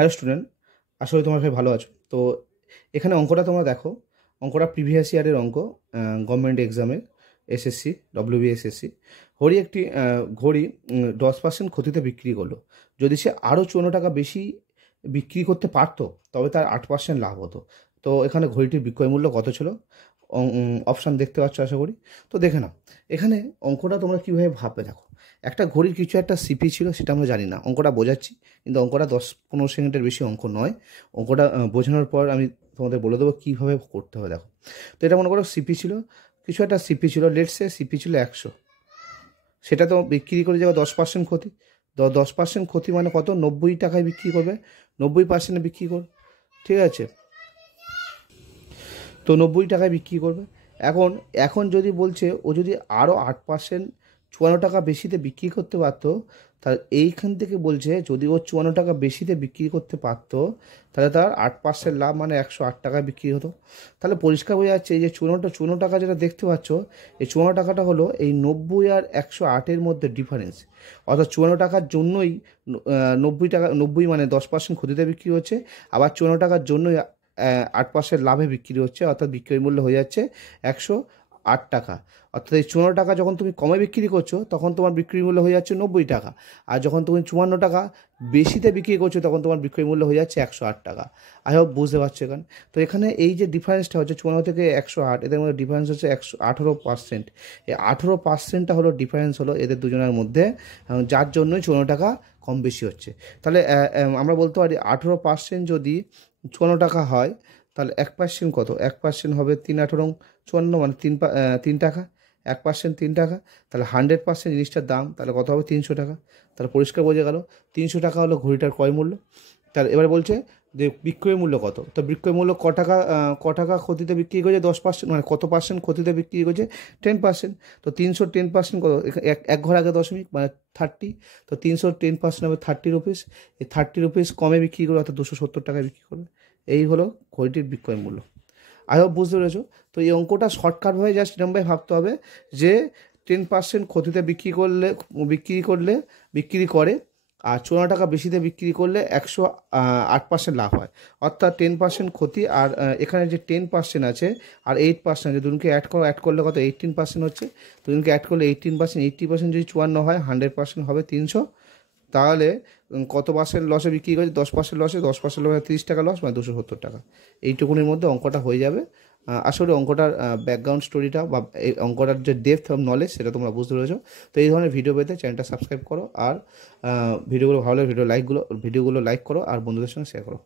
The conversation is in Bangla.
হ্যালো স্টুডেন্ট, আশা করি তোমরা সবাই ভালো আছো। তো এখানে অঙ্কটা তোমরা দেখো, অঙ্কটা প্রিভিয়াস ইয়ারের অঙ্ক, গভর্নমেন্ট এক্সামের, এসএসসি, ডব্লিউবিএসএসসি। একটি ঘড়ি 10% ক্ষতিতে বিক্রি করলো। যদি সে আরও 54 টাকা বেশি বিক্রি করতে পারতো তবে তার 8% লাভ হতো। তো এখানে ঘড়িটির বিক্রয় মূল্য কত ছিল? অপশান দেখতে পাচ্ছ আশা করি। তো দেখে নাও, এখানে অঙ্কটা তোমরা কীভাবে ভাববে দেখো। একটা ঘড়ির কিছু একটা সিপি ছিল, সেটা আমরা জানি না, অঙ্কটা বোঝাচ্ছি। কিন্তু অঙ্কটা 10-15 সেকেন্ডের বেশি অঙ্ক নয়। অঙ্কটা বোঝানোর পর আমি তোমাদের বলে দেবো কীভাবে করতে হবে। দেখো, তো এটা মনে করো সিপি ছিল, কিছু একটা সিপি ছিল, লেটসে সিপি ছিল 100। সেটা তো বিক্রি করে যাবে 10% ক্ষতি। 10% ক্ষতি মানে কত? 90 টাকায় বিক্রি করবে, 90% বিক্রি করবে, ঠিক আছে? তো 90 টাকায় বিক্রি করবে। এখন এখন যদি বলছে ও যদি আরও 8%, 54 টাকা বেশিতে বিক্রি করতে পারতো, তাহলে এইখান থেকে বলছে যদি ও 54 টাকা বেশিতে বিক্রি করতে পারতো তাহলে তার 8% লাভ, মানে 108 টাকায় বিক্রি হতো। তাহলে পরিষ্কার বোঝা যাচ্ছে এই যে 54 টাকা যেটা দেখতে পাচ্ছ, এই 54 টাকাটা হলো এই 90 আর 108-এর মধ্যে ডিফারেন্স। অর্থাৎ 54 টাকার জন্যই 90 টাকা, 90 মানে 10% ক্ষতিতে বিক্রি হচ্ছে, আবার 54 টাকার জন্যই 8% লাভে বিক্রি হচ্ছে, অর্থাৎ বিক্রয় মূল্য হয়ে যাচ্ছে 108 টাকা। অর্থাৎ এই 54 টাকা যখন তুমি কমে বিক্রি করছো তখন তোমার বিক্রয় মূল্য হয়ে যাচ্ছে 90 টাকা, আর যখন তুমি 54 টাকা বেশিতে বিক্রি করছো তখন তোমার বিক্রয় মূল্য হয়ে যাচ্ছে 108 টাকা। আই হোপ বুঝতে পারছো এখানে। তো এখানে এই যে ডিফারেন্সটা হচ্ছে 54 থেকে 108, এদের মধ্যে ডিফারেন্স হচ্ছে 18%। এই 18%টা হলো ডিফারেন্স, হলো এদের দুজনের মধ্যে, যার জন্যই 54 টাকা কম বেশি হচ্ছে। তাহলে আমরা বলতে পারি 18% যদি 54 টাকা হয় তাহলে 1% কত? 1% হবে 3×18=54, মানে 3 টাকা। 1% 3 টাকা। তাহলে 100% জিনিসটার দাম তাহলে কত হবে? 300 টাকা। তাহলে পরিষ্কার বোঝা গেল 300 টাকা হলো ঘড়িটার ক্রয় মূল্য। তাহলে এবার বলছে যে বিক্রয় মূল্য কত? তো বিক্রয় মূল্য ক টাকা ক্ষতিতে বিক্রি করেছে? 10%, মানে কত পার্সেন্ট ক্ষতিতে বিক্রি করেছে? 10%। তো 300 10% কত? এক ঘর আগে দশমিক, মানে 30। তো 300 10% হবে 30 রুপিস। এই 30 রুপিস কমে বিক্রি করবে, অর্থাৎ 270 টাকায় বিক্রি করবে। এই হলো ঘড়িটির বিক্রয় মূল্য। আই হোপ বুঝতে পেরেছো। তো এই অঙ্কটা শর্টকাটভাবে জাস্ট এরমভাবে ভাবতে হবে যে 10% ক্ষতিতে বিক্রি করে, আর 54 টাকা বেশিতে বিক্রি করলে 108% লাভ হয়। অর্থাৎ 10% ক্ষতি, আর এখানে যে 10% আছে আর 8% আছে, দুজনকে অ্যাড করলে কত? 18% হচ্ছে। দুজনকে অ্যাড করলে 18%, 80% যদি 54 হয়, 100% হবে 300। তাহলে কত পার্সেন্ট লসে বিক্রি করেছে? 10% লসে, 10% লসে 30 টাকা লস, মানে 270 টাকা। এইটুকুনির মধ্যে অঙ্কটা হয়ে যাবে। আসলে অঙ্কটার ব্যাকগ্রাউন্ড স্টোরিটা বা এই অঙ্কটার যে ডেপথ অফ নলেজ সেটা তোমরা বুঝতে পেরেছো। তো এই ধরনের ভিডিও পেতে চ্যানেলটা সাবস্ক্রাইব করো, আর ভিডিওগুলো ভালো লাগলে ভিডিওগুলো লাইক করো, আর বন্ধুদের সঙ্গে শেয়ার করো।